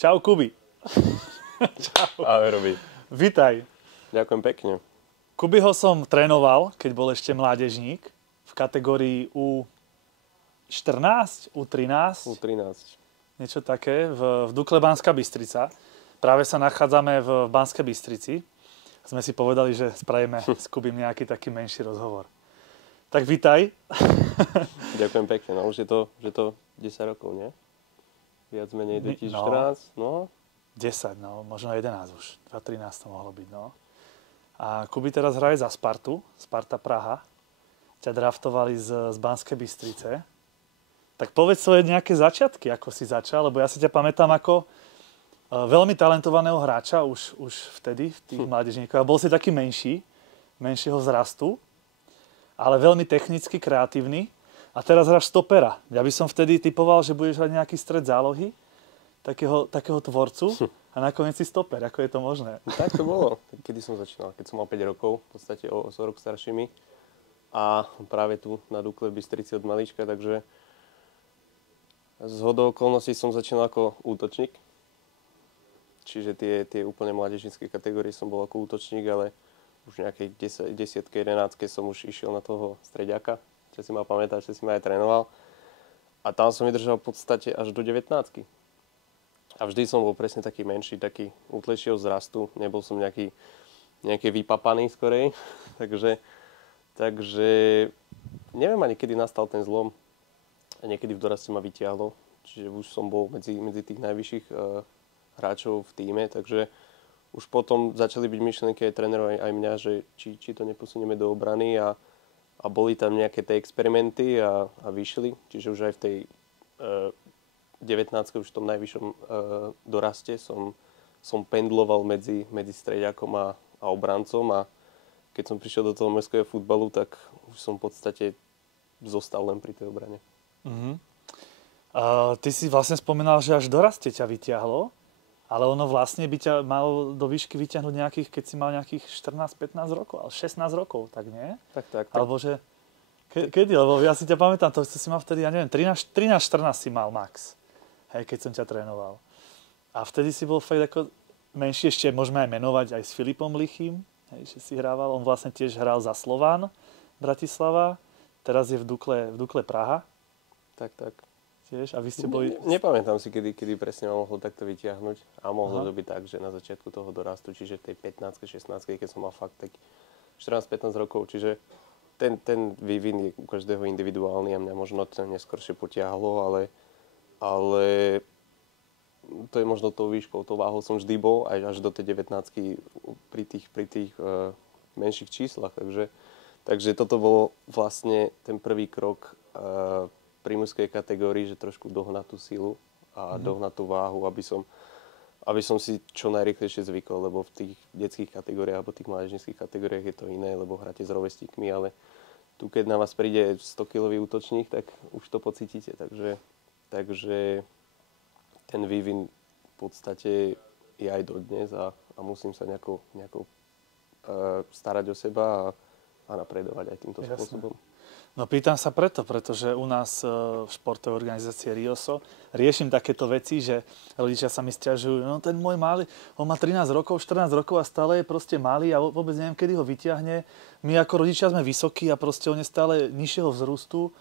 Čau, Kubi. Čau. Ahoj, Robi. Vítaj. Ďakujem pekne. Kubiho som trénoval, keď bol ešte mládežník v kategórii U14, U13. U13. Niečo také v Dukle Banská Bystrica. Práve sa nachádzame v Banskej Bystrici. Sme si povedali, že spravíme s Kubim nejaký taký menší rozhovor. Tak vítaj. Ďakujem pekne. No už je to 10 rokov, nie? Viac menej 2014, no. 10, no, možno 11 už. 2013 to mohlo byť, no. A Kubi teraz hraje za Spartu, Sparta Praha. Ťa draftovali z Banskej Bystrice. Tak povedz svoje nejaké začiatky, ako si začal, lebo ja si ťa pamätám ako veľmi talentovaného hráča už vtedy, v tých mládežníkoch. A bol si taký menšieho vzrastu, ale veľmi technicky kreatívny. A teraz hráš stopera. Ja by som vtedy typoval, že budeš hrať nejaký stred zálohy, takého tvorcu a nakoniec si stoper. Ako je to možné? Tak to bolo. Kedy som začínal? Keď som mal 5 rokov, v podstate o rok staršími. A práve tu na Dukle v Bystrici od malička, takže zhodou okolností som začínal ako útočník. Čiže tie úplne mládežnícke kategórie som bol ako útočník, ale už v nejakej 10, 11 som už išiel na toho strediaka, čo si ma pamätáš, čo si ma aj trénoval. A tam som vydržal v podstate až do 19. A vždy som bol presne taký menší, taký útlejšieho vzrastu. Nebol som nejaký vypapaný skorej. takže neviem ani kedy nastal ten zlom. A niekedy v doraste ma vytiahlo. Čiže už som bol medzi tých najvyšších hráčov v tíme. Takže už potom začali byť myšlienky aj trénerov, aj mňa, že či to neposunieme do obrany a boli tam nejaké tie experimenty a vyšli. Čiže už aj v tej 19. už v tom najvyššom doraste som pendloval medzi strediakom a obrancom a keď som prišiel do toho mestského futbalu, tak už som v podstate zostal len pri tej obrane. Uh-huh. Ty si vlastne spomínal, že až doraste ťa vyťahlo, ale ono vlastne by ťa malo do výšky vyťahnuť nejakých, keď si mal nejakých 14-15 rokov, ale 16 rokov, tak nie? Tak. Alebo že... Kedy? Lebo ja si ťa pamätám, to si mal vtedy, ja neviem, 13-14 si mal max. Hej, keď som ťa trénoval. A vtedy si bol fakt ako menší, ešte môžeme aj menovať aj s Filipom Lichým, hej, že si hrával. On vlastne tiež hral za Slován Bratislava, teraz je v Dukle Praha. Tak. Tiež, a vy ste boli... Nepamätám si, kedy presne ma mohlo takto vyťahnuť. A mohlo to byť tak, že na začiatku toho dorastu, čiže tej 15, 16, keď som mal fakt tak 14-15 rokov, čiže ten vývin je u každého individuálny a mňa možno to neskôršie potiahlo, ale to je možno tou výškou, tou váhou som vždy bol, aj až do tej 19 pri tých menších číslach. Takže toto bol vlastne ten prvý krok pri mužskej kategórii, že trošku dohnať tú silu a dohnať tú váhu, aby som si čo najrýchlejšie zvykol, lebo v tých detských kategóriách alebo tých mládežníckych kategóriách je to iné, lebo hráte s rovestíkmi, ale tu keď na vás príde 100-kilový útočník, tak už to pocítite. Takže ten vývin v podstate je aj dodnes a musím sa nejako starať o seba a napredovať aj týmto spôsobom. No pýtam sa pretože u nás v športovej organizácii RIOSO riešim takéto veci, že rodičia sa mi sťažujú, no ten môj malý, on má 13 rokov, 14 rokov a stále je proste malý a vôbec neviem, kedy ho vyťahne. My ako rodičia sme vysokí a proste on je stále nižšieho vzrustu.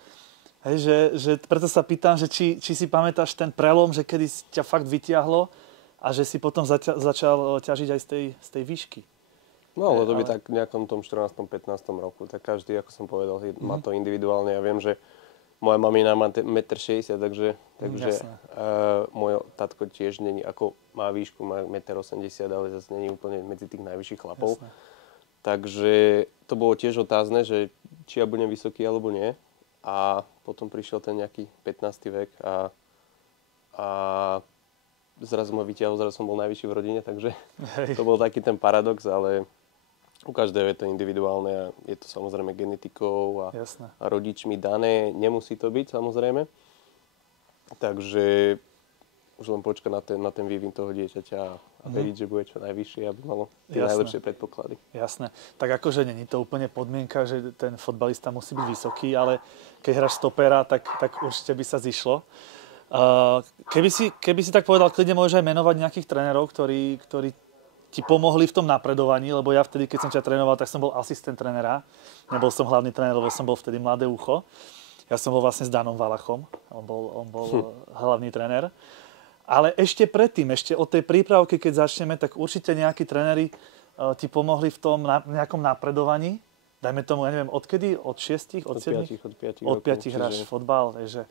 Hej, že preto sa pýtam, že či si pamätáš ten prelom, že kedy ťa fakt vyťahlo a že si potom začal ťažiť aj z tej výšky. No, ale to by tak v nejakom tom 14. 15. roku. Tak každý, ako som povedal, má to individuálne. Ja viem, že moja mamina má 1,60 m, takže môj tatko tiež není, ako má výšku, má 1,80 m, ale zase není úplne medzi tých najvyšších chlapov. Jasne. Takže to bolo tiež otázne, že či ja budem vysoký alebo nie. A potom prišiel ten nejaký 15. vek a zrazu ma vytiahol, zrazu som bol najvyšší v rodine, takže to bol taký ten paradox, ale u každého je to individuálne a je to samozrejme genetikou a rodičmi dané. Nemusí to byť, samozrejme. Takže už len počkať na ten vývin toho dieťaťa a veriť, že bude čo najvyššie, aby malo tie najlepšie predpoklady. Jasné. Tak akože nie je to úplne podmienka, že ten fotbalista musí byť vysoký, ale keď hráš stopera, tak určite by sa zišlo. Keby si tak povedal, klidne môžeš aj menovať nejakých trénerov, ktorí ti pomohli v tom napredovaní, lebo ja vtedy, keď som ťa trénoval, tak som bol asistent trénera. Nebol som hlavný tréner, lebo som bol vtedy mladé ucho. Ja som bol vlastne s Danom Valachom. On bol hlavný tréner. Ale ešte predtým, ešte od tej prípravky, keď začneme, tak určite nejakí tréneri ti pomohli v tom nejakom napredovaní. Dajme tomu, ja neviem, odkedy? Od 6? Od 7? Od 5 hráš fotbal, takže...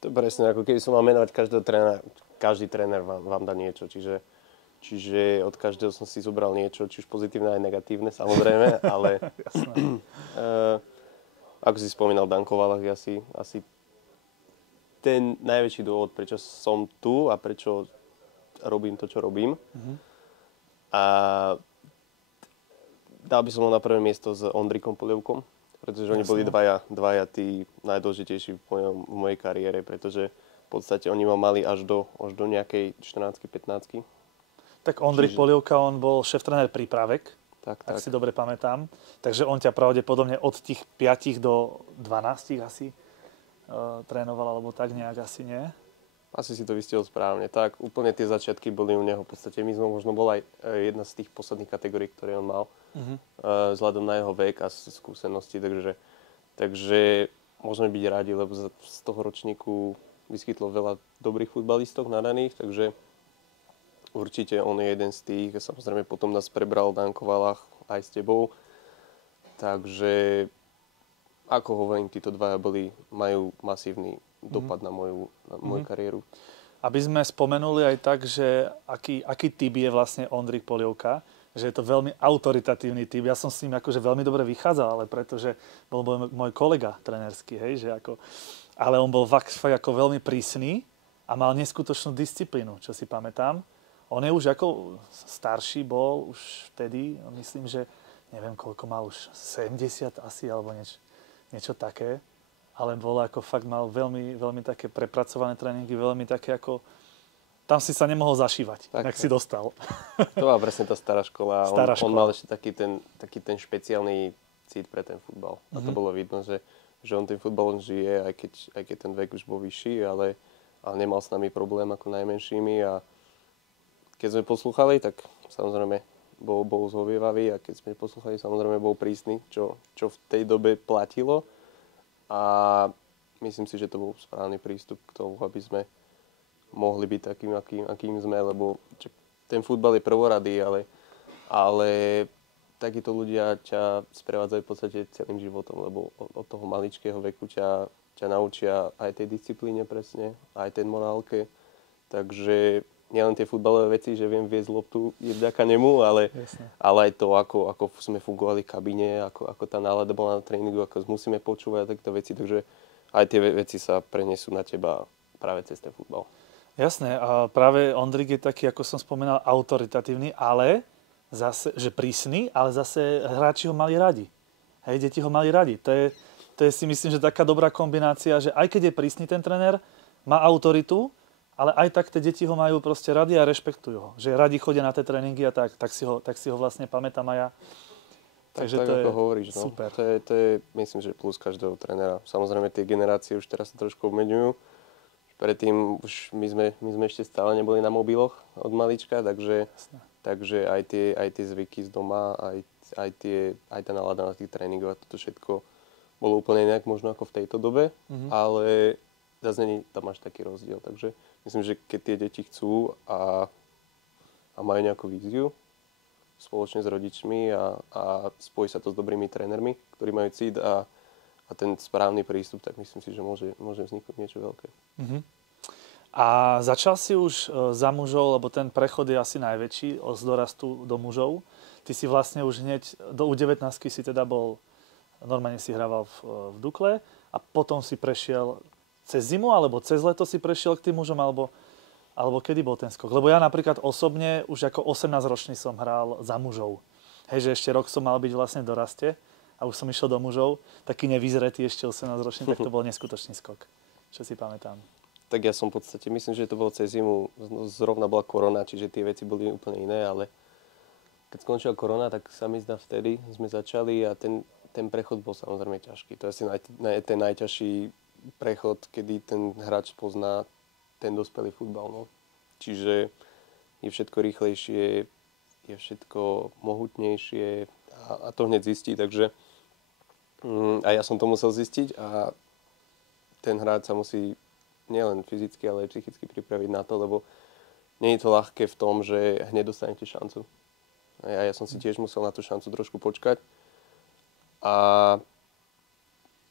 To je presne, ako keby som mal menovať každého trénera, každý tréner vám dá niečo, čiže od každého som si zobral niečo, či už pozitívne aj negatívne, samozrejme, ale ako si spomínal, Danko Valach je asi ten najväčší dôvod, prečo som tu a prečo robím to, čo robím. A dal by som ho na prvé miesto s Ondrikom Polievkom, pretože oni boli dvaja tí najdôležitejší v mojej kariére, pretože v podstate oni ma mali až do nejakej 14-15. Tak Ondrik Polievka, on bol šéf-tréner prípravek, ak si dobre pamätám. Takže on ťa pravdepodobne od tých 5 do 12 asi trénoval, alebo tak nejak asi nie? Asi si to vystihol správne. Tak, úplne tie začiatky boli u neho. V podstate my sme možno bola aj jedna z tých posledných kategórií, ktoré on mal. Vzhľadom na jeho vek a skúsenosti. Takže môžeme byť radi, lebo z toho ročníku vyskytlo veľa dobrých futbalistov nadaných, takže určite on je jeden z tých. Samozrejme potom nás prebral Danko Valach aj s tebou. Takže ako hovorím, títo dvaja majú masívny dopad na moju kariéru. Aby sme spomenuli aj tak, že aký typ je vlastne Ondrik Polievka, že je to veľmi autoritatívny typ. Ja som s ním akože veľmi dobre vychádzal, ale pretože bol môj kolega trénerský, hej, že ako, ale on bol fakt ako veľmi prísny a mal neskutočnú disciplínu, čo si pamätám. On je už ako starší bol, už vtedy, myslím, že neviem koľko mal, už 70 asi, alebo niečo také. Ale bol ako fakt, mal veľmi, veľmi také prepracované tréningy, veľmi také ako... Tam si sa nemohol zašívať, tak si dostal. To bola presne tá stará škola. On mal ešte taký ten špeciálny cít pre ten futbal. A to bolo vidno, že on tým futbalom žije, aj keď ten vek už bol vyšší, ale nemal s nami problém ako najmenšími. A keď sme poslúchali, tak samozrejme bol zhovievavý a keď sme poslúchali, samozrejme bol prísny, čo v tej dobe platilo. A myslím si, že to bol správny prístup k tomu, aby sme mohli byť takým, akým sme, lebo ten futbal je prvorady, ale takíto ľudia ťa sprevádzajú v podstate celým životom, lebo od toho maličkého veku ťa naučia aj tej disciplíne presne, aj tej morálke. Takže nielen tie futbalové veci, že viem viesť loptu, je vďaka nemu, ale aj to, ako sme fungovali v kabíne, ako tá nálada bola na tréningu, ako musíme počúvať a takéto veci. Takže aj tie veci sa prenesú na teba práve cez ten futbal. Jasné. A práve Ondrik je taký, ako som spomínal, autoritatívny, ale zase, že prísny, ale zase hráči ho mali radi. Hej, deti ho mali radi. To je si myslím, že taká dobrá kombinácia, že aj keď je prísny ten tréner, má autoritu, ale aj tak tie deti ho majú proste radi a rešpektujú ho. Že radi chodia na tie tréningy a tak si ho vlastne pamätám aj ja. Takže tak to ako je hovoríš, no. super. To je, myslím, že plus každého trénera. Samozrejme, tie generácie už teraz sa trošku obmeňujú. Predtým už my sme ešte stále neboli na mobiloch od malička, takže aj tie zvyky z doma, aj tá nálada na tých tréningoch a toto všetko bolo úplne inak možno ako v tejto dobe, ale zase není tam až taký rozdiel. Takže myslím, že keď tie deti chcú a majú nejakú víziu spoločne s rodičmi a spojí sa to s dobrými trénermi, ktorí majú cít a ten správny prístup, tak myslím si, že môže vzniknúť niečo veľké. A začal si už za mužov, lebo ten prechod je asi najväčší z dorastu do mužov. Ty si vlastne už hneď do U19 si teda bol, normálne si hrával v Dukle a potom si prešiel cez zimu, alebo cez leto si prešiel k tým mužom, alebo kedy bol ten skok? Lebo ja napríklad osobne už ako 18-ročný som hral za mužov. Hej, že ešte rok som mal byť vlastne v doraste a už som išiel do mužov. Taký nevyzretý ešte 18-ročný, tak to bol neskutočný skok. Čo si pamätám. Tak ja som v podstate, myslím, že to bolo cez zimu, zrovna bola korona, čiže tie veci boli úplne iné, ale keď skončila korona, tak sa mi zdá vtedy sme začali a ten prechod bol samozrejme ťažký. To je asi ten najťažší prechod, kedy ten hráč pozná ten dospelý futbal. No. Čiže je všetko rýchlejšie, je všetko mohutnejšie a to hneď zistí, takže a ja som to musel zistiť a ten hráč sa musí nielen fyzicky, ale aj psychicky pripraviť na to, lebo nie je to ľahké v tom, že hneď dostanete šancu. A ja som si tiež musel na tú šancu trošku počkať a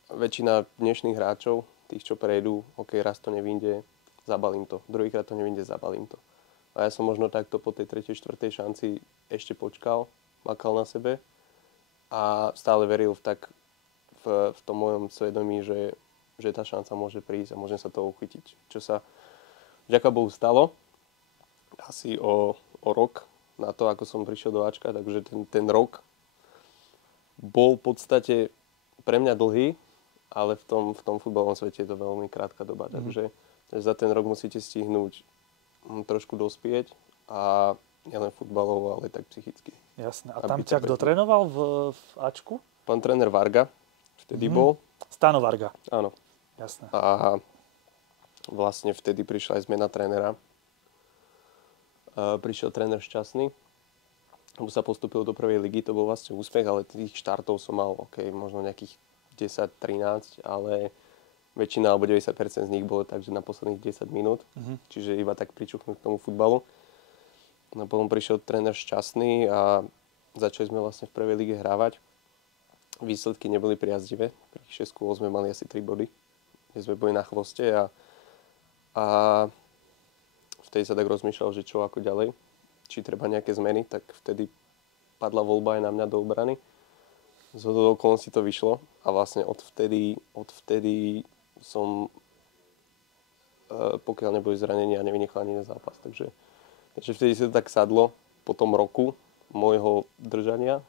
väčšina dnešných hráčov, tých, čo prejdú, OK, raz to nevyjde, zabalím to, druhýkrát to nevyjde, zabalím to. A ja som možno takto po tej 3., 4. šanci ešte počkal, makal na sebe a stále veril v tom mojom svedomí, že tá šanca môže prísť a môžem sa toho uchytiť. Čo sa vďaka Bohu stalo asi o rok na to, ako som prišiel do Ačka, takže ten rok bol v podstate pre mňa dlhý, ale v tom futbalovom svete je to veľmi krátka doba, takže za ten rok musíte stihnúť trošku dospieť a nielen futbalovo, ale tak psychicky. Jasné. A tam ťa kto trénoval v Ačku? Pán tréner Varga vtedy bol. Stano Varga. Áno. Jasné. A vlastne vtedy prišla aj zmena trénera. Prišiel tréner Šťastný, lebo sa postúpil do prvej ligy, to bol vlastne úspech, ale tých štartov som mal možno nejakých 10-13, ale väčšina alebo 90% z nich bolo tak, že na posledných 10 minút, čiže iba tak pričuchnúť k tomu futbalu. No potom prišiel tréner Šťastný a začali sme vlastne v prvej lige hrávať. Výsledky neboli priazdivé, pri 6 kôl sme mali asi 3 body, kde sme boli na chvoste a vtedy sa tak rozmýšľal, že čo ako ďalej, či treba nejaké zmeny, tak vtedy padla voľba aj na mňa do obrany. Zhodou okolností to vyšlo a vlastne odvtedy som, pokiaľ neboli zranenia, nevynechal ani na zápas. Takže vtedy si to tak sadlo po tom roku môjho držania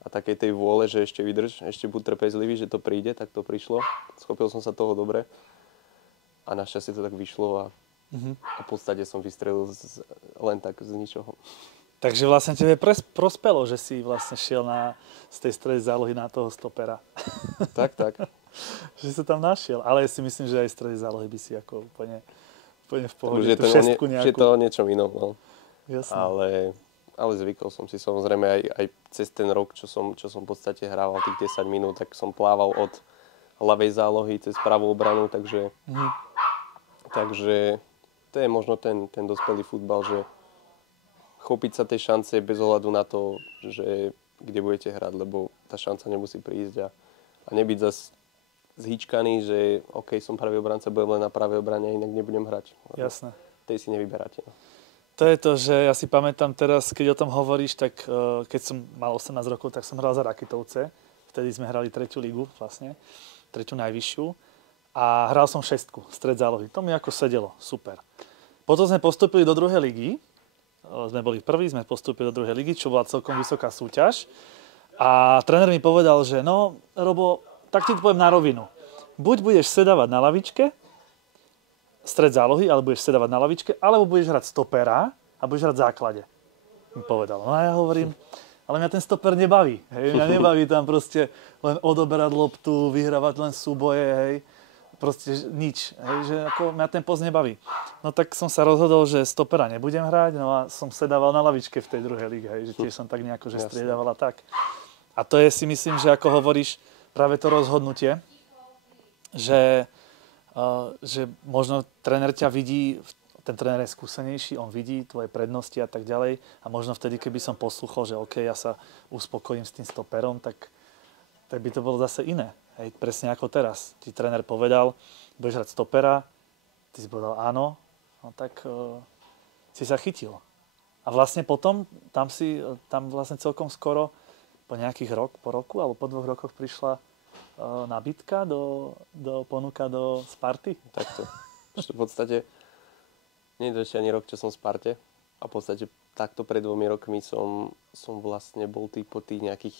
a takej tej vôle, že ešte vydrž, ešte buď trpezlivý, že to príde, tak to prišlo. Schopil som sa toho dobre a našťastie to tak vyšlo a v podstate som vystrelil len tak z ničoho. Takže vlastne tebe prospelo, že si vlastne šiel z tej strednej zálohy na toho stopera. Tak. Že sa tam našiel. Ale si myslím, že aj z strednej zálohy by si ako úplne v pohode. Už je to o niečom inom. No. Jasné. Ale zvykol som si samozrejme aj cez ten rok, čo som v podstate hrával tých 10 minút, tak som plával od ľavej zálohy cez pravú obranu, takže to je možno ten dospelý futbal, že chopiť sa tej šance bez ohľadu na to, že kde budete hrať, lebo tá šanca nemusí prísť a nebyť zase zhýčkaný, že OK, som pravý obranca, budem len na pravej obrane, inak nebudem hrať. Jasné. Tej si nevyberáte. No. To je to, že ja si pamätám teraz, keď o tom hovoríš, tak keď som mal 18 rokov, tak som hral za Rakitovce. Vtedy sme hrali 3. ligu vlastne, 3. najvyššiu. A hral som 6, stred zálohy. To mi ako sedelo, super. Potom sme postúpili do 2. ligy. Sme boli prví, sme postúpili do 2. ligy, čo bola celkom vysoká súťaž. A tréner mi povedal, že no, Robo, tak ti to poviem na rovinu. Buď budeš sedávať na lavičke, stred zálohy, alebo budeš sedávať na lavičke, alebo budeš hrať stopera a budeš hrať v základe. Mi povedal. No a ja hovorím, ale mňa ten stoper nebaví. Hej? Mňa nebaví tam proste len odoberať loptu, vyhrávať len súboje, hej. Proste nič, hej, že ako mňa ten post nebaví. No tak som sa rozhodol, že stopera nebudem hrať, no a som sedával na lavičke v tej 2. lige, hej, že tiež som tak nejako, že striedával a tak. A to je si myslím, že ako hovoríš, práve to rozhodnutie, že možno tréner ťa vidí, ten tréner je skúsenejší, on vidí tvoje prednosti a tak ďalej a možno vtedy, keby som poslúchol, že OK, ja sa uspokojím s tým stoperom, tak by to bolo zase iné. Hej, presne ako teraz. Ti tréner povedal, budeš hrať stopera, ty si povedal áno, no tak si sa chytil. A vlastne potom tam vlastne celkom skoro, po nejakých po roku alebo po 2 rokoch prišla nabídka ponuka do Sparty. Takto. V podstate nie je to ešte ani rok, čo som v Sparte a v podstate takto pred 2 rokmi som vlastne bol po tých nejakých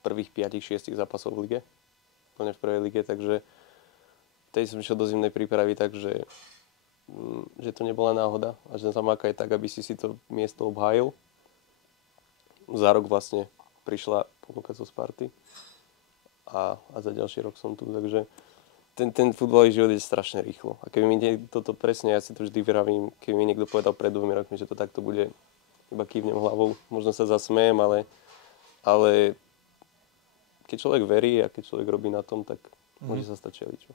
prvých 5-6 zápasov v lige. Plne v prvej lige, takže vtedy som išiel do zimnej prípravy, takže že to nebola náhoda a že tam aká je tak, aby si to miesto obhájil. Za rok vlastne prišla ponuka zo Sparty a za ďalší rok som tu, takže ten futbalový život je strašne rýchlo. A keby mi toto presne, ja si to vždy vravím, keby mi niekto povedal pred 2 rokmi, že to takto bude, iba kývnem hlavou, možno sa zasmejem, ale keď človek verí a keď človek robí na tom, tak môže sa stať čeličo.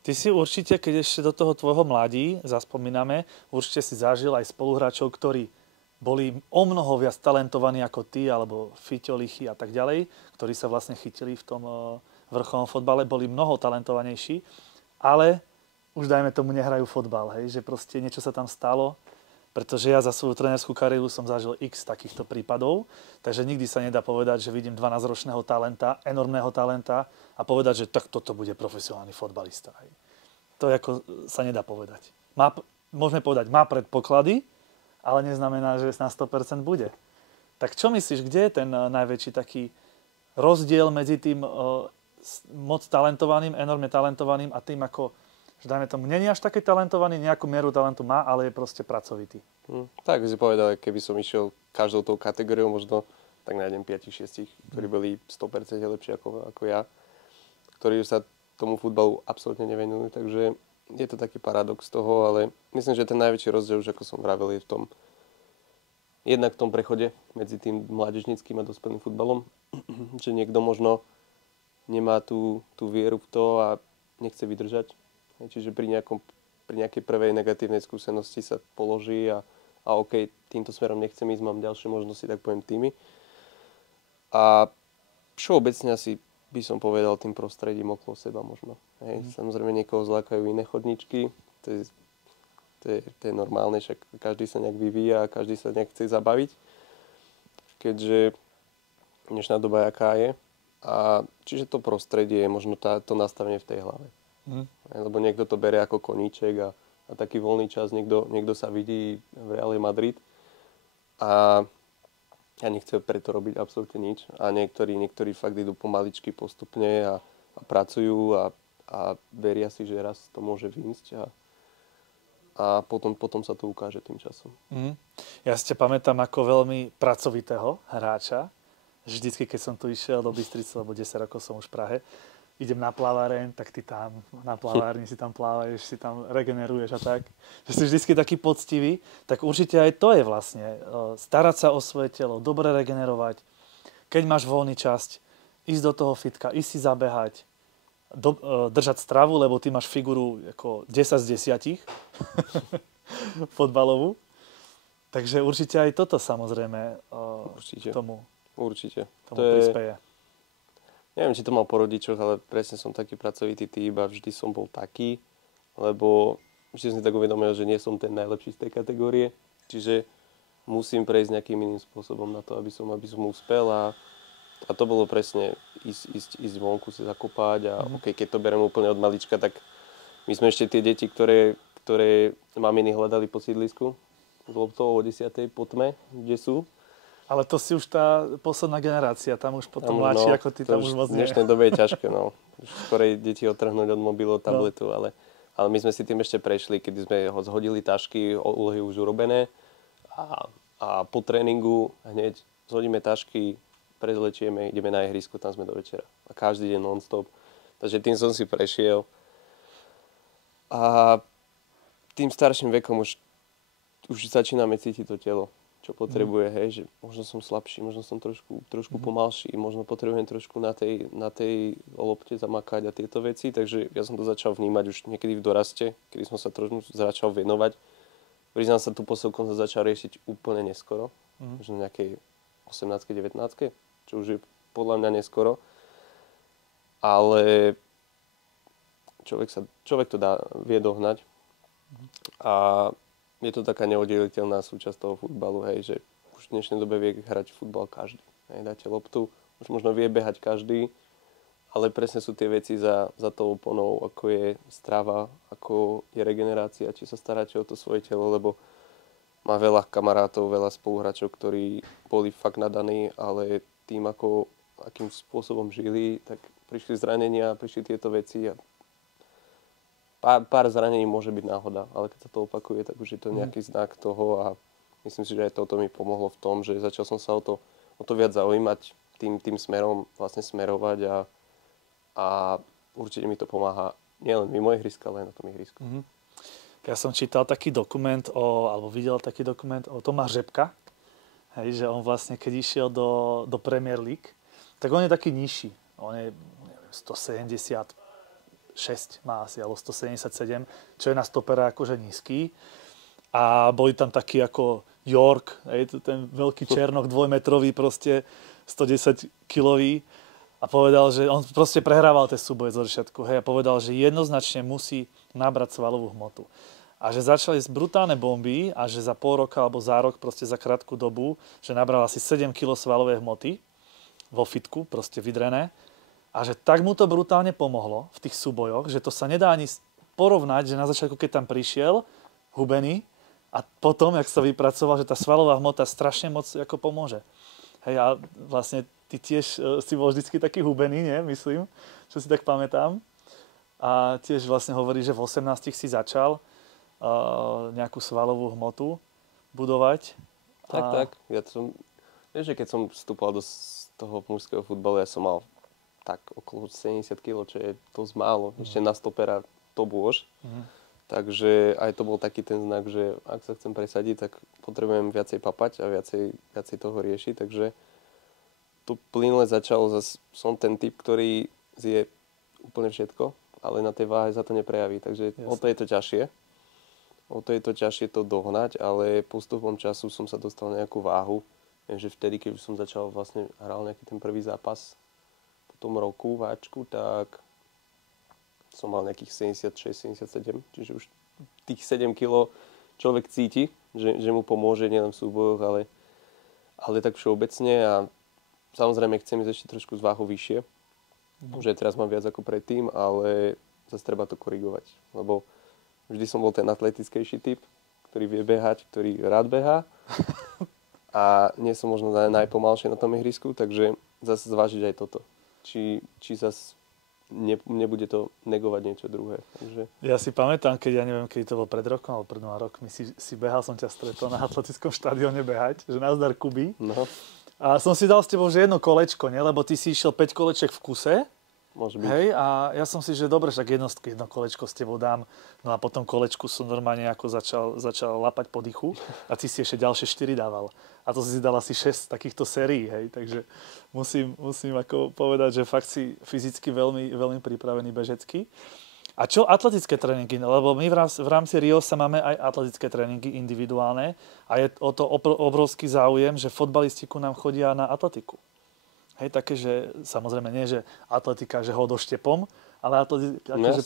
Ty si určite, keď ešte do toho tvojho mladí zaspomíname, určite si zažil aj spoluhráčov, ktorí boli o mnoho viac talentovaní ako ty, alebo Fiťo, Lichy a tak ďalej, ktorí sa vlastne chytili v tom vrcholnom fotbale, boli mnoho talentovanejší, ale už dajme tomu nehrajú fotbal, hej, že proste niečo sa tam stalo, pretože ja za svoju trénerskú kariéru som zažil x takýchto prípadov, takže nikdy sa nedá povedať, že vidím 12-ročného talenta, enormného talenta a povedať, že tak toto bude profesionálny fotbalista. Hej. To ako sa nedá povedať. Môžeme povedať, má predpoklady, ale neznamená, že na 100% bude. Tak čo myslíš, kde je ten najväčší taký rozdiel medzi tým moc talentovaným, enormne talentovaným a tým, ako, že dajme tomu, nie je až taký talentovaný, nejakú mieru talentu má, ale je proste pracovitý. Tak si povedal, keby som išiel každou tou kategóriou, možno tak nájdem 5-6, ktorí boli 100% lepšie ako ja, ktorí sa tomu futbalu absolútne nevenujú, takže je to taký paradox toho, ale myslím, že ten najväčší rozdiel, už ako som vravel, je v tom, jednak v tom prechode medzi tým mládežníckym a dospelým futbalom, že niekto možno nemá tú vieru v to a nechce vydržať. Čiže pri nejakej prvej negatívnej skúsenosti sa položí a OK, týmto smerom nechcem ísť, mám ďalšie možnosti, tak poviem týmy. A všeobecne asi by som povedal tým prostredím okolo seba možno. Samozrejme niekoho zlákajú iné chodničky, to je normálne, však každý sa nejak vyvíja a každý sa nejak chce zabaviť, keďže dnešná doba jaká je. A čiže to prostredie je možno to nastavenie v tej hlave. Lebo niekto to berie ako koníček a taký voľný čas, niekto sa vidí v Reále Madrid a ja nechcem preto robiť absolútne nič. A niektorí fakt idú pomaličky postupne a pracujú a veria si, že raz to môže výjsť a potom sa to ukáže tým časom. Ja si ťa pamätám ako veľmi pracovitého hráča. Vždycky, keď som tu išiel do Bystrice, lebo 10 rokov som už v Prahe, idem na plaváreň, tak ty tam na plavárni si tam plávaješ, si tam regeneruješ a tak. Že si vždycky taký poctivý, tak určite aj to je vlastne starať sa o svoje telo, dobre regenerovať. Keď máš voľný čas, ísť do toho fitka, ísť si zabehať, držať stravu, lebo ty máš figuru ako 10 z 10 fotbalovú. Takže určite aj toto samozrejme tomu prispieje. Neviem, či to mal po rodičoch, ale presne som taký pracovitý typ a vždy som bol taký, lebo vždy som si tak uvedomil, že nie som ten najlepší z tej kategórie, čiže musím prejsť nejakým iným spôsobom na to, aby som uspel a to bolo presne ísť vonku si zakopať a okay, keď to berem úplne od malička, tak my sme ešte tie deti, ktoré maminy hľadali po sídlisku z loptou o 10:00 po tme, kde sú. Ale to si už tá posledná generácia, tam už potom mladší ako ty, tam už moc nie. V dnešnej dobe je ťažké, Už skorej deti odtrhnúť od mobilu, tabletu, ale my sme si tým ešte prešli, kedy sme ho zhodili tašky, úlohy už urobené a po tréningu hneď zhodíme tašky, prezlečieme, ideme na ihrisko, tam sme do večera. A každý deň non-stop. Takže tým som si prešiel. A tým starším vekom už začíname cítiť to telo, čo potrebuje, hej, že možno som slabší, možno som trošku pomalší, možno potrebujem trošku na tej lopte zamakať a tieto veci, takže ja som to začal vnímať už niekedy v doraste, kedy som sa trošku začal venovať. Priznám sa, tú posilku som začal riešiť úplne neskoro, možno nejakej 18, 19, čo už je podľa mňa neskoro, ale človek to vie dohnať a je to taká neoddeliteľná súčasť toho futbalu, hej, že už v dnešnej dobe vie hrať futbal každý. Hej, dáte loptu, už možno vie behať každý, ale presne sú tie veci za tou oponou, ako je strava, ako je regenerácia, či sa staráte o to svoje telo, lebo má veľa kamarátov, veľa spoluhráčov, ktorí boli fakt nadaní, ale tým, akým spôsobom žili, tak prišli zranenia, prišli tieto veci a pár zranení môže byť náhoda, ale keď sa to opakuje, tak už je to nejaký znak toho a myslím si, že aj toto mi pomohlo v tom, že začal som sa o to viac zaujímať, tým smerom vlastne smerovať a určite mi to pomáha nielen mimo ihriska, ale aj na tom ihrisku. Ja som čítal taký dokument, alebo videl taký dokument o Tomáš Řepka, hej, že on vlastne, keď išiel do Premier League, tak on je taký nižší. On je, neviem, 176 má asi, alebo 177, čo je na stopera akože nízky. A boli tam takí ako York, hej, ten veľký černok, dvojmetrový proste, 110 kilový. A povedal, že on proste prehrával tie súboje zo začiatku, hej, a povedal, že jednoznačne musí nabrať svalovú hmotu. A že začali z brutálne bomby a že za pol roka alebo za rok, proste za krátku dobu, že nabral asi 7 kg svalovej hmoty vo fitku, proste vydrené. A že tak mu to brutálne pomohlo v tých súbojoch, že to sa nedá ani porovnať, že na začiatku, keď tam prišiel hubený a potom, jak sa vypracoval, že tá svalová hmota strašne moc ako pomôže. Hej, a vlastne ty tiež si bol vždycky taký hubený, nie? Myslím, čo si tak pamätám. A tiež vlastne hovorí, že v 18 si začal nejakú svalovú hmotu budovať. Tak. Vieš, že keď som vstúpal do toho mužského futbalu, ja som mal tak okolo 70 kg, čo je dosť málo. Ešte na stopera to bôž. Takže aj to bol taký ten znak, že ak sa chcem presadiť, tak potrebujem viacej papať a viacej toho riešiť. Takže tu plynule začalo, som ten typ, ktorý zje úplne všetko, ale na tej váhe sa to neprejaví. Takže o to je to ťažšie. O to je to ťažšie to dohnať, ale postupom času som sa dostal na nejakú váhu. Viem, že vtedy, keď som začal vlastne hral nejaký ten prvý zápas po tom roku váčku, tak som mal nejakých 76-77, čiže už tých 7 kg človek cíti, že mu pomôže nielen v súbojoch, ale tak všeobecne a samozrejme chcem ísť ešte trošku z váhu vyššie, že teraz mám viac ako predtým, ale zase treba to korigovať, lebo vždy som bol ten atletickejší typ, ktorý vie behať, ktorý rád behá a nie som možno najpomalšie na tom ihrisku, takže zase zvážiť aj toto. Či zase nebude to negovať niečo druhé. Takže... Ja si pamätám, keď ja neviem, keď to bol pred rokom alebo pred 2 rokmi, si behal, som ťa stretol na atletickom štadióne behať, že nazdar Kuby. No. A som si dal s tebou že jedno kolečko, nie? Lebo ty si išiel 5 kolečiek v kuse. Môže byť. Hej, a ja som si, že dobre, tak jedno kolečko s tebou dám. No a potom kolečku som normálne ako začal lapať po dychu a ty si ešte ďalšie 4 dával. A to si dal asi 6 takýchto sérií, hej. Takže musím ako povedať, že fakt si fyzicky veľmi, veľmi pripravený bežecký. A čo atletické tréningy? Lebo my v rámci Rio sa máme aj atletické tréningy individuálne a je o to obrovský záujem, že fotbalisti ku nám chodia na atletiku. Hej, také, že samozrejme nie, že atletika, že hodoštepom, ale atletika, že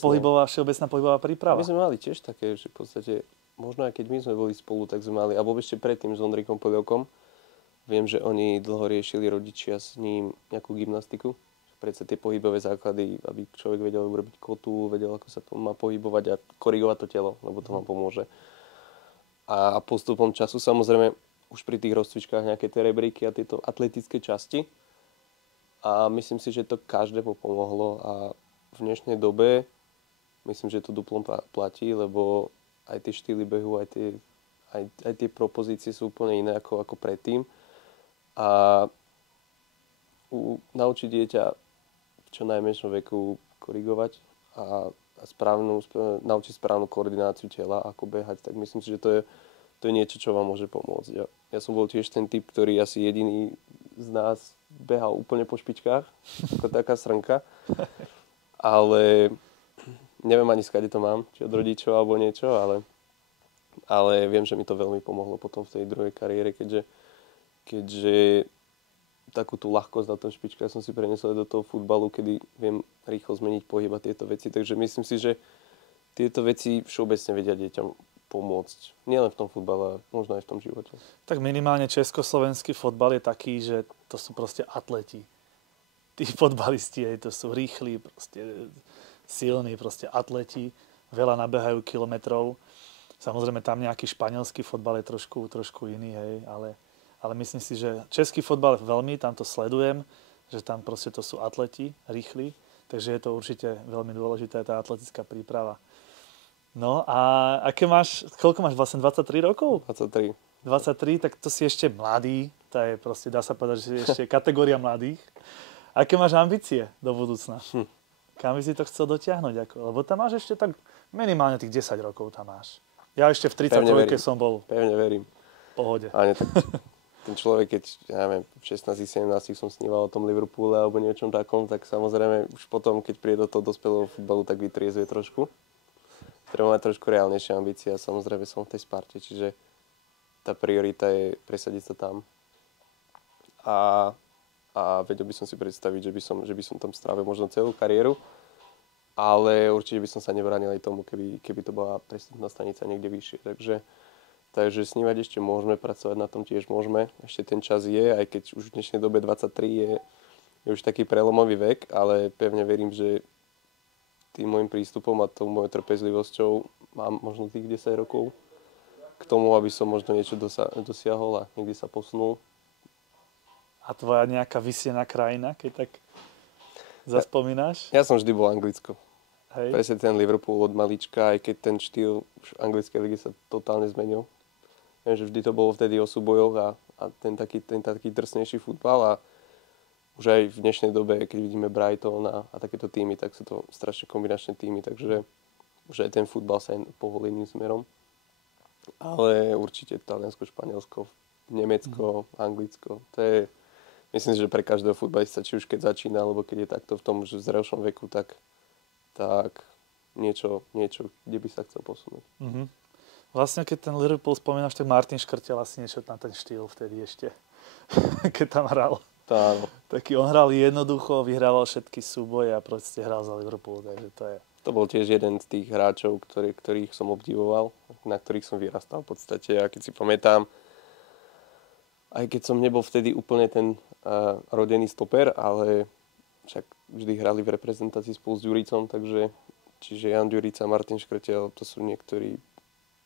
všeobecná pohybová príprava. My sme mali tiež také, že v podstate, možno aj keď my sme boli spolu, tak sme mali, alebo ešte predtým s Ondrejkom Polievkom, viem, že oni dlho riešili rodičia s ním nejakú gymnastiku. Predsa tie pohybové základy, aby človek vedel urobiť kotu, vedel, ako sa to má pohybovať a korigovať to telo, lebo to vám pomôže. A postupom času samozrejme už pri tých rozcvičkách nejaké tie rebríky a tieto atletické časti. A myslím si, že to každému pomohlo a v dnešnej dobe myslím, že to duplom platí, lebo aj tie štýly behu, aj tie propozície sú úplne iné ako predtým. A naučiť dieťa v čo najmenšom veku korigovať a naučiť správnu koordináciu tela, ako behať, tak myslím si, že to je niečo, čo vám môže pomôcť. Ja som bol tiež ten typ, ktorý asi jediný z nás behal úplne po špičkách, ako taká srnka. Ale neviem ani skade to mám, či od rodičov alebo niečo, ale viem, že mi to veľmi pomohlo potom v tej druhej kariére, keďže takú tú ľahkosť na tom špičkách som si preniesol do toho futbalu, kedy viem rýchlo zmeniť pohyb a tieto veci. Takže myslím si, že tieto veci všeobecne vedia deťom pomôcť. Nielen v tom futbale, ale možno aj v tom živote. Tak minimálne československý fotbal je taký, že to sú proste atleti. Tí fotbalisti, to sú rýchli, proste silní, proste atleti. Veľa nabehajú kilometrov. Samozrejme tam nejaký španielský fotbal je trošku iný, hej, ale myslím si, že český fotbal veľmi, tam to sledujem, že tam proste to sú atleti, rýchli, takže je to určite veľmi dôležité, tá atletická príprava. No a koľko máš vlastne, 23 rokov? 23. 23, tak to si ešte mladý, to je proste, dá sa povedať, že ešte kategória mladých. Aké máš ambície do budúcna? Kam by si to chcel dotiahnuť? Lebo tam máš ešte tak minimálne tých 10 rokov tam máš. Ja ešte v 33 som bol Pevne verím. v pohode. Ale tak ten človek, keď, ja neviem, v 16-17 som sníval o tom Liverpoole alebo niečom takom, tak samozrejme už potom, keď príde do toho dospelého futbalu, tak vytriezuje trošku. Treba mať trošku reálnejšie ambície a samozrejme som v tej Sparte, čiže tá priorita je presadiť sa tam. A vedel by som si predstaviť, že by som tam strávil možno celú kariéru, ale určite by som sa nebránil aj tomu, keby to bola prestupná stanica niekde vyššie. Takže snívať ešte môžeme, pracovať na tom tiež môžeme. Ešte ten čas je, aj keď už v dnešnej dobe 23 je už taký prelomový vek, ale pevne verím, že tým môjim prístupom a tou mojou trpezlivosťou mám možno tých 10 rokov k tomu, aby som možno niečo dosiahol a niekde sa posunul. A tvoja nejaká vysnená krajina, keď tak zaspomínaš? Ja som vždy bol Anglicko. Hej. Presne ten Liverpool od malička, aj keď ten štýl v anglickej ligy sa totálne zmenil. Viem, že vždy to bolo vtedy o súbojoch a ten taký drsnejší futbal a už aj v dnešnej dobe, keď vidíme Brighton a takéto týmy, tak sú to strašne kombinačné týmy, takže už aj ten futbal sa pohol iným smerom. Ale určite Taliansko, Španielsko, Nemecko, Anglicko, to je, myslím si, že pre každého futbalista, či už keď začína, alebo keď je takto v tom už zrelšom veku, tak niečo, kde by sa chcel posunúť. Mm-hmm. Vlastne, keď ten Liverpool spomínaš, tak Martin škrtel asi niečo na ten štýl vtedy ešte, keď tam hral. Áno. Taký on hral jednoducho, vyhrával všetky súboje a proste hral za Liverpool, takže to je. To bol tiež jeden z tých hráčov, ktorých som obdivoval, na ktorých som vyrastal v podstate. A keď si pamätám, aj keď som nebol vtedy úplne ten rodený stoper, ale však vždy hrali v reprezentácii spolu s Ďuricom, čiže Jan Ďurica a Martin Škrtel, to sú niektorí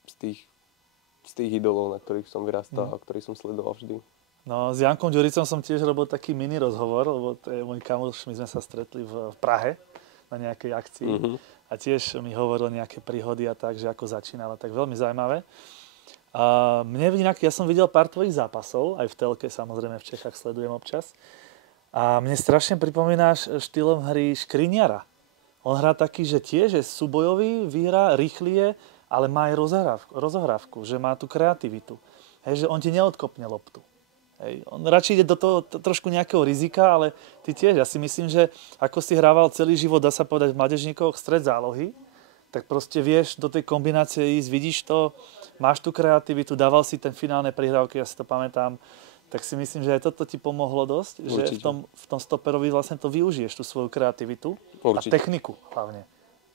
z tých idolov, na ktorých som vyrastal a ktorých som sledoval vždy. No, s Jankom Ďuricom som tiež robil taký mini rozhovor, lebo to je môj kamoš, my sme sa stretli v Prahe na nejakej akcii a tiež mi hovoril nejaké príhody a tak, že ako začínal, tak veľmi zaujímavé. Ja som videl pár tvojich zápasov, aj v telke, samozrejme v Čechách sledujem občas. A mne strašne pripomínaš štýlom hry Škriňara. On hrá taký, že tiež je súbojový, vyhrá, rýchly je, ale má aj rozohrávku, že má tú kreativitu. Hej, že on ti neodkopne loptu. Hej, on radšej ide do toho trošku nejakého rizika, ale ty tiež. Ja si myslím, že ako si hrával celý život, dá sa povedať v mládežníkoch, stred zálohy, tak proste vieš do tej kombinácie ísť, vidíš to, máš tú kreativitu, dával si ten finálne prihrávky, ja si to pamätám, tak si myslím, že aj toto ti pomohlo dosť, určite. Že v tom stoperovi vlastne to využiješ, tú svoju kreativitu určite. A techniku hlavne.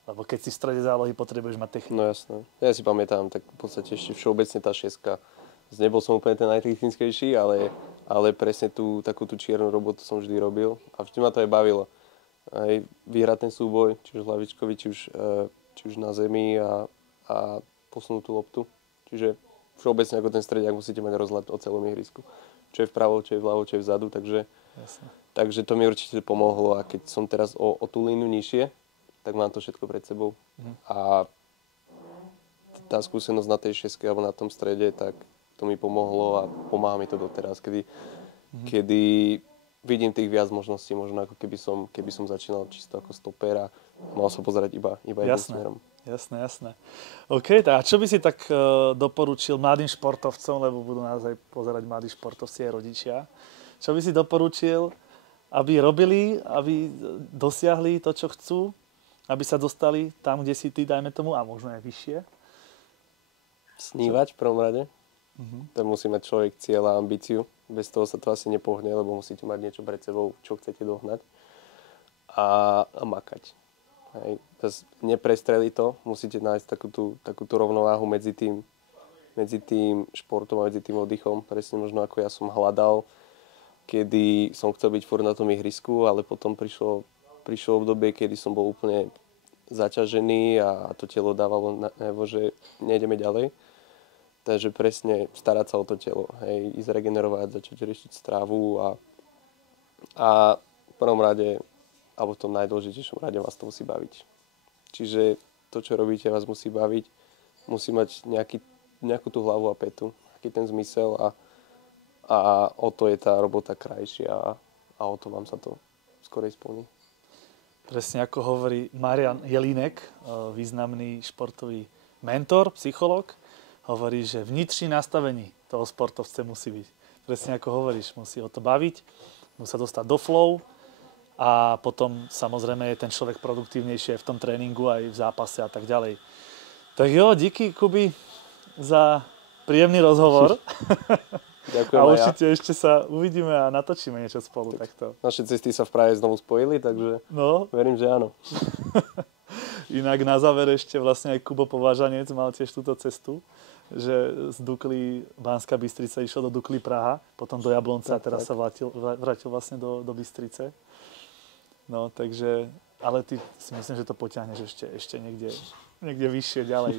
Lebo keď si v strede zálohy, potrebuješ mať techniku. No jasné. Ja si pamätám, tak v podstate ešte všeobecne tá šestka. Nebol som úplne ten najtechnickejší, ale presne takú tú čiernu robotu som vždy robil a vždy ma to aj bavilo. Aj vyhrať ten súboj, či už hlavičkovi, či už na zemi a posunúť tú loptu. Čiže všeobecne ako ten strediak musíte mať rozhľad o celom ihrisku. Čo je vpravo, čo je vľavo, čo je vzadu, takže to mi určite pomohlo a keď som teraz o tú línu nižšie, tak mám to všetko pred sebou. A tá skúsenosť na tej šeske alebo na tom strede, tak to mi pomohlo a pomáha mi to doteraz, kedy vidím tých viac možností, možno ako keby som začínal čisto ako stoper a mal som pozerať iba jedným smerom. Jasné. OK, a čo by si tak doporučil mladým športovcom, lebo budú nás aj pozerať mladí športovci aj rodičia, čo by si doporučil, aby robili, aby dosiahli to, čo chcú, aby sa dostali tam, kde si ty, dajme tomu, a možno aj vyššie? Snívať v prvom rade. To musí mať človek cieľ a ambíciu. Bez toho sa to asi nepohne, lebo musíte mať niečo pred sebou, čo chcete dohnať. A makať. Hej. Neprestreliť to, musíte nájsť takúto rovnováhu medzi tým športom a medzi tým oddychom. Presne možno ako ja som hľadal, kedy som chcel byť furt na tom ihrisku, ale potom prišlo obdobie, kedy som bol úplne zaťažený a to telo dávalo najavo, že nejdeme ďalej. Takže presne starať sa o to telo, hej, ísť regenerovať, začať riešiť strávu a v prvom rade, alebo v tom najdôležitejšom rade vás to musí baviť. Čiže to, čo robíte, vás musí baviť, musí mať nejakú tú hlavu a petu, aký ten zmysel a o to je tá robota krajšia a o to vám sa to skorej splní. Presne ako hovorí Marian Jelínek, významný športový mentor, psychológ, hovorí, že vnitřní nastavení toho sportovce musí byť. Presne ako hovoríš, musí ho to baviť, musí sa dostať do flow a potom samozrejme je ten človek produktívnejší aj v tom tréningu, aj v zápase a tak ďalej. Tak jo, díky Kubi za príjemný rozhovor. Ďakujem a určite ešte sa uvidíme a natočíme niečo spolu takto. Naše cesty sa v Prahe znovu spojili, takže verím, že áno. Inak na záver ešte vlastne aj Kubo Považanec mal tiež túto cestu, že z Dukly Banská Bystrica išiel do Dukly Praha, potom do Jablonca a teraz sa vrátil vlastne do Bystrice. No, takže, ale ty si myslím, že to potiahneš ešte niekde vyššie, ďalej.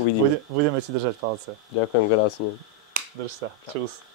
Uvidíme. Budeme ti držať palce. Ďakujem krásne. Drž sa. Čus.